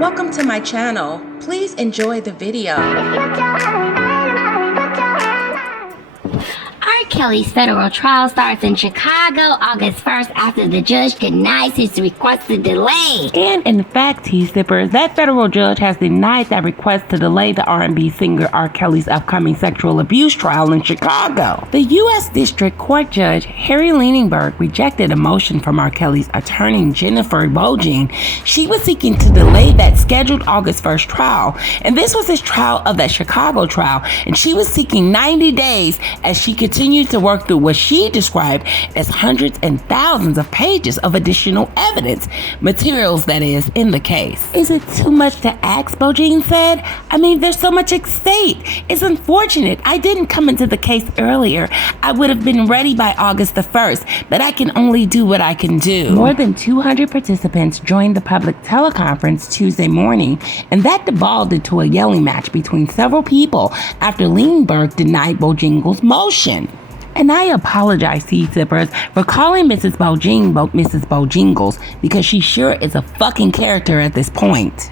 Welcome to my channel. Please enjoy the video. R. Kelly's federal trial starts in Chicago August 1st after the judge denies his requested delay. And in fact, T-Sippers, that federal judge has denied that request to delay the R&B singer R. Kelly's upcoming sexual abuse trial in Chicago. The U.S. District Court Judge Harry Leninberg rejected a motion from R. Kelly's attorney Jennifer Bojin. She was seeking to delay that scheduled August 1st trial, and this was his trial of that Chicago trial, and she was seeking 90 days as she continued to work through what she described as hundreds and thousands of pages of additional evidence, materials that is, in the case. Is it too much to ask, Bojin said? I mean, there's so much at stake. It's unfortunate I didn't come into the case earlier. I would have been ready by August the 1st, but I can only do what I can do. More than 200 participants joined the public teleconference Tuesday morning, and that devolved into a yelling match between several people after Leninberg denied Bojingles' motion. And I apologize, T-Sippers, for calling Mrs. Bojingles because she sure is a fucking character at this point.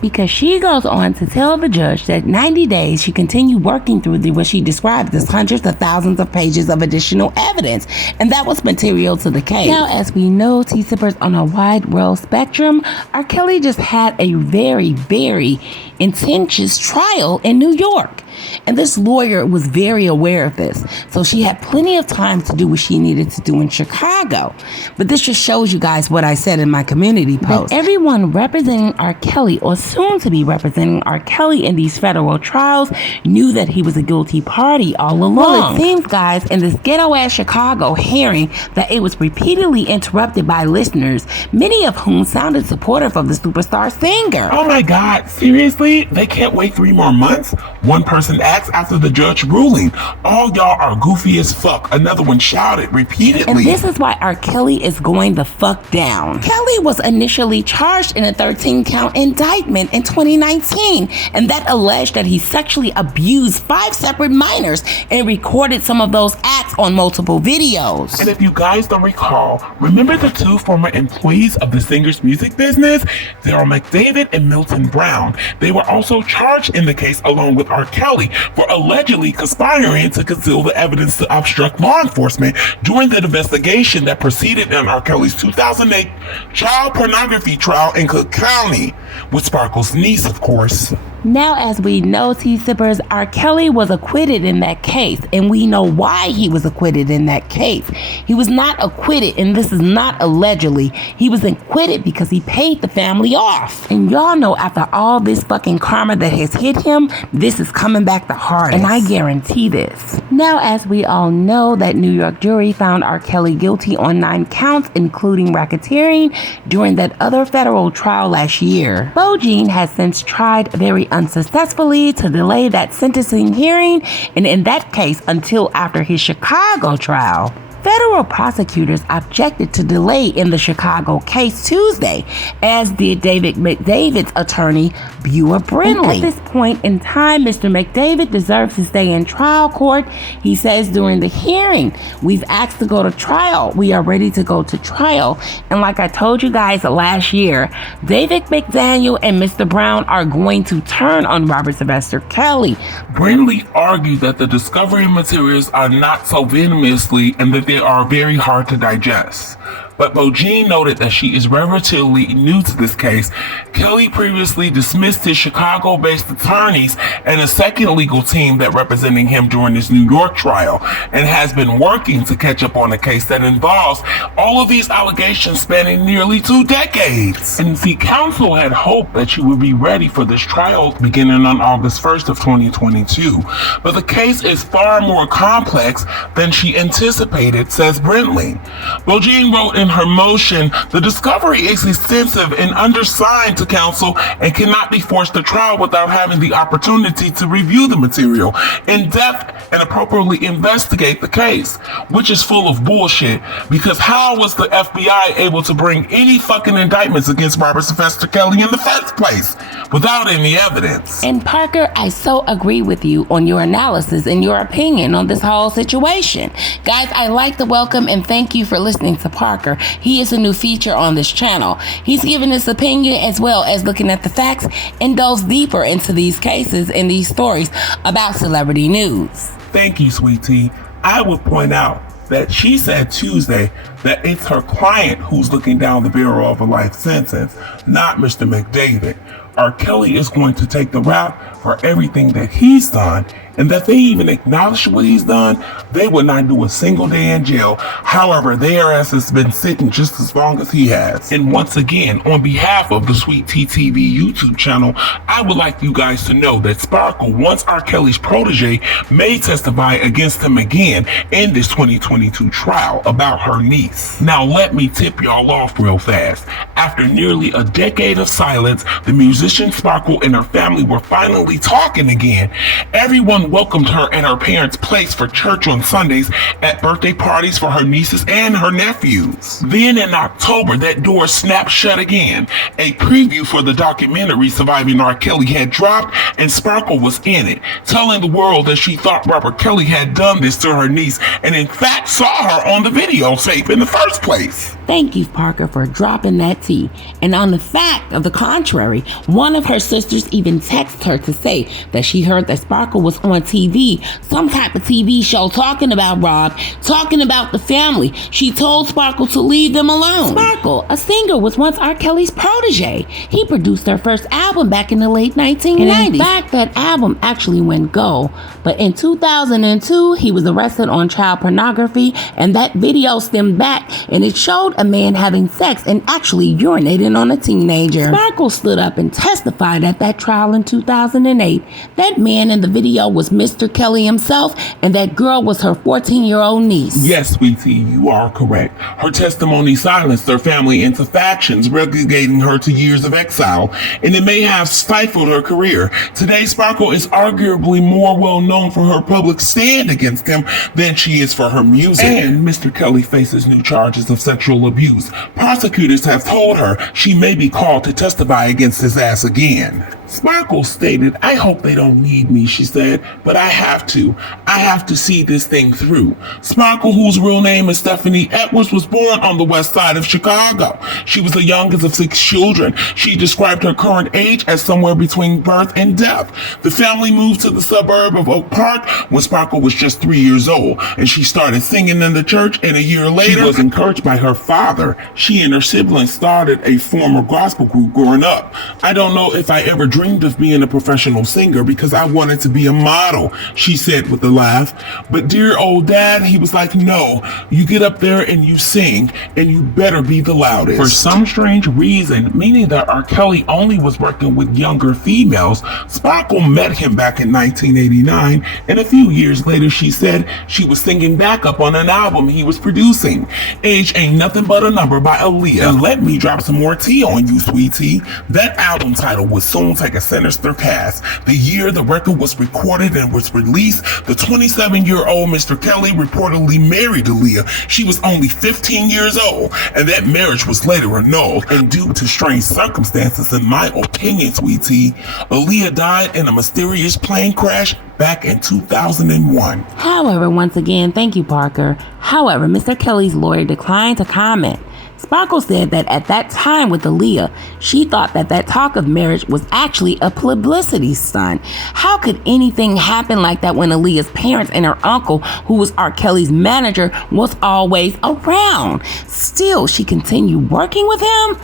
Because she goes on to tell the judge that 90 days she continued working through what she described as hundreds of thousands of pages of additional evidence, and that was material to the case. Now, as we know, T-Sippers, on a wide world spectrum, R. Kelly just had a very, very intense trial in New York. And this lawyer was very aware of this, so she had plenty of time to do what she needed to do in Chicago. But this just shows you guys what I said in my community post. That everyone representing R. Kelly, or soon to be representing R. Kelly in these federal trials, knew that he was a guilty party all along. Well, it seems, guys, in this ghetto-ass Chicago hearing that it was repeatedly interrupted by listeners, many of whom sounded supportive of the superstar singer. Oh my God, seriously? They can't wait 3 more months? One person asked after the judge ruling. All y'all are goofy as fuck. Another one shouted repeatedly. And this is why R. Kelly is going the fuck down. Kelly was initially charged in a 13-count indictment in 2019, and that alleged that he sexually abused 5 separate minors and recorded some of those acts on multiple videos. And if you guys don't recall, remember the 2 former employees of the singer's music business? Daryl McDavid and Milton Brown. They were also charged in the case along with R. Kelly for allegedly conspiring to conceal the evidence to obstruct law enforcement during the investigation that preceded in R. Kelly's 2008 child pornography trial in Cook County, with Sparkle's niece, of course. Now, as we know, T-Sippers, R. Kelly was acquitted in that case, and we know why he was acquitted in that case. He was not acquitted, and this is not allegedly. He was acquitted because he paid the family off. And y'all know after all this fucking karma that has hit him, this is coming back the hardest. And I guarantee this. Now, as we all know, that New York jury found R. Kelly guilty on 9 counts, including racketeering, during that other federal trial last year. Bojin has since tried very unsuccessfully to delay that sentencing hearing, and in that case until after his Chicago trial. Federal prosecutors objected to delay in the Chicago case Tuesday, as did David McDavid's attorney, Beulah Brindley. And at this point in time, Mr. McDavid deserves to stay in trial court. He says during the hearing, "We've asked to go to trial. We are ready to go to trial." And like I told you guys last year, David McDaniel and Mr. Brown are going to turn on Robert Sylvester Kelly. Brindley argued that the discovery materials are not so venomously and that they are very hard to digest. But Bojin noted that she is relatively new to this case. Kelly previously dismissed his Chicago-based attorneys and a second legal team that representing him during his New York trial, and has been working to catch up on a case that involves all of these allegations spanning nearly 2 decades. And the counsel had hoped that she would be ready for this trial beginning on August 1st of 2022. But the case is far more complex than she anticipated, says Brindley. Bojin wrote in her motion, "The discovery is extensive and undersigned to counsel and cannot be forced to trial without having the opportunity to review the material in depth and appropriately investigate the case," which is full of bullshit, because how was the FBI able to bring any fucking indictments against Robert Sylvester Kelly in the first place without any evidence? And Parker, I so agree with you on your analysis and your opinion on this whole situation. Guys, I'd like to welcome and thank you for listening to Parker. he is a new feature on this channel. He's given his opinion as well as looking at the facts and delves deeper into these cases and these stories about celebrity news. Thank you, sweetie. I would point out that she said Tuesday that it's her client who's looking down the barrel of a life sentence, not Mr. McDavid. R. Kelly is going to take the rap for everything that he's done, and that they even acknowledge what he's done, they would not do a single day in jail. However, their ass has been sitting just as long as he has. And once again, on behalf of the Sweet Tea TV YouTube channel, I would like you guys to know that Sparkle, once R. Kelly's protege, may testify against him again in this 2022 trial about her niece. Now let me tip y'all off real fast. After nearly a decade of silence, the musician Sparkle and her family were finally talking again. Everyone welcomed her at her parents' place for church on Sundays, at birthday parties for her nieces and her nephews. Then in October, that door snapped shut again. A preview for the documentary Surviving R. Kelly had dropped, and Sparkle was in it, telling the world that she thought Robert Kelly had done this to her niece, and in fact saw her on the video tape in the first place. Thank you, Parker, for dropping that tea. And on the fact of the contrary, one of her sisters even texted her to say that she heard that Sparkle was on TV, some type of TV show talking about Rob, talking about the family. She told Sparkle to leave them alone. Sparkle, a singer, was once R. Kelly's protege. He produced their first album back in the late 1990s. And in fact, that album actually went gold. But in 2002, he was arrested on child pornography, and that video stemmed back, and it showed a man having sex and actually urinating on a teenager. Sparkle stood up and testified at that trial in 2008. That man in the video was Mr. Kelly himself, and that girl was her 14-year-old niece. Yes, sweetie, you are correct. Her testimony silenced her family into factions, relegating her to years of exile, and it may have stifled her career. Today, Sparkle is arguably more well known for her public stand against him than she is for her music. And Mr. Kelly faces new charges of sexual abuse. Prosecutors have told her she may be called to testify against his ass again. Sparkle stated, "I hope they don't need me," she said, "but I have to. I have to see this thing through." Sparkle, whose real name is Stephanie Edwards, was born on the west side of Chicago. She was the youngest of 6 children. She described her current age as somewhere between birth and death. The family moved to the suburb of Oak Park when Sparkle was just 3 years old, and she started singing in the church, and a year later, she was encouraged by her father. She and her siblings started a former gospel group growing up. "I don't know if I ever dreamed of being a professional singer because I wanted to be a model," she said with a laugh. "But dear old dad, he was like, no, you get up there and you sing, and you better be the loudest." For some strange reason, meaning that R. Kelly only was working with younger females, Sparkle met him back in 1989, and a few years later she said she was singing backup on an album he was producing, Age Ain't Nothing But a Number by Aaliyah. And let me drop some more tea on you, sweetie. That album title would soon take a sinister cast. The year the record was recorded and was released, the 27-year-old Mr. Kelly reportedly married Aaliyah. She was only 15 years old, and that marriage was later annulled. And due to strange circumstances, in my opinion, sweetie, Aaliyah died in a mysterious plane crash back in 2001. However, once again, thank you, Parker. However, Mr. Kelly's lawyer declined to comment. Sparkle said that at that time with Aaliyah, she thought that that talk of marriage was actually a publicity stunt. How could anything happen like that when Aaliyah's parents and her uncle, who was R. Kelly's manager, was always around? Still, she continued working with him?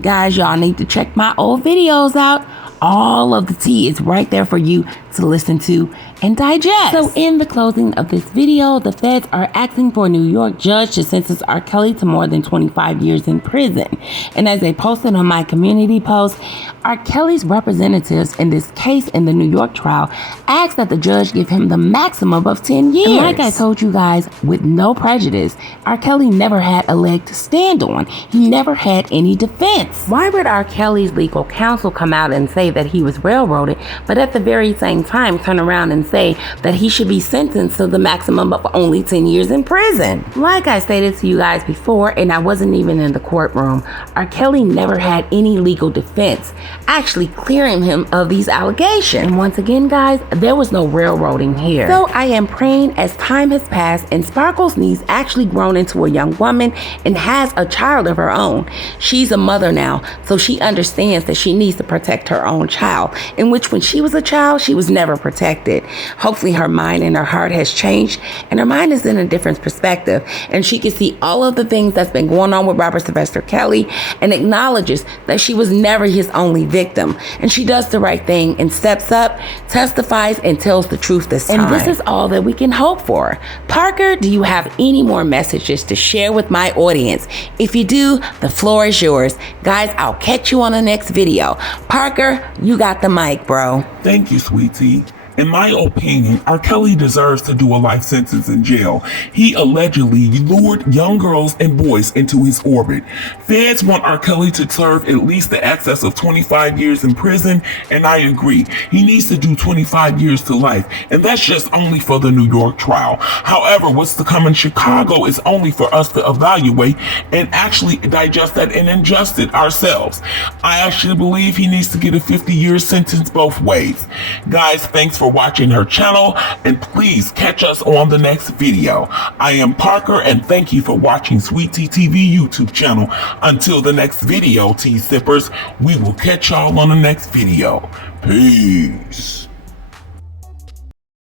Guys, y'all need to check my old videos out. All of the tea is right there for you to listen to and digest. So in the closing of this video, the feds are asking for a New York judge to sentence R. Kelly to more than 25 years in prison. And as they posted on my community post, R. Kelly's representatives in this case in the New York trial asked that the judge give him the maximum of 10 years. And like I told you guys, with no prejudice, R. Kelly never had a leg to stand on. He never had any defense. Why would R. Kelly's legal counsel come out and say that he was railroaded, but at the very same same time turn around and say that he should be sentenced to the maximum of only 10 years in prison. Like I stated to you guys before, and I wasn't even in the courtroom, R. Kelly never had any legal defense actually clearing him of these allegations. And once again, guys, there was no railroading here. So I am praying as time has passed and Sparkle's niece actually grown into a young woman and has a child of her own. She's a mother now, so she understands that she needs to protect her own child, in which when she was a child, she was never protected. Hopefully her mind and her heart has changed, and her mind is in a different perspective, and she can see all of the things that's been going on with Robert Sylvester Kelly and acknowledges that she was never his only victim. And she does the right thing and steps up, testifies, and tells the truth this time. And this is all that we can hope for. Parker, do you have any more messages to share with my audience? If you do, the floor is yours. Guys, I'll catch you on the next video. Parker, you got the mic, bro. Thank you, sweetie. In my opinion, R. Kelly deserves to do a life sentence in jail. He allegedly lured young girls and boys into his orbit. Feds want R. Kelly to serve at least the excess of 25 years in prison, and I agree. He needs to do 25 years to life, and that's just only for the New York trial. However, what's to come in Chicago is only for us to evaluate and actually digest that and ingest it ourselves. I actually believe he needs to get a 50-year sentence both ways. Guys, thanks for watching her channel, and please catch us on the next video. I am Parker, and thank you for watching Sweet Tea TV YouTube channel. Until the next video, tea sippers, we will catch y'all on the next video. Peace.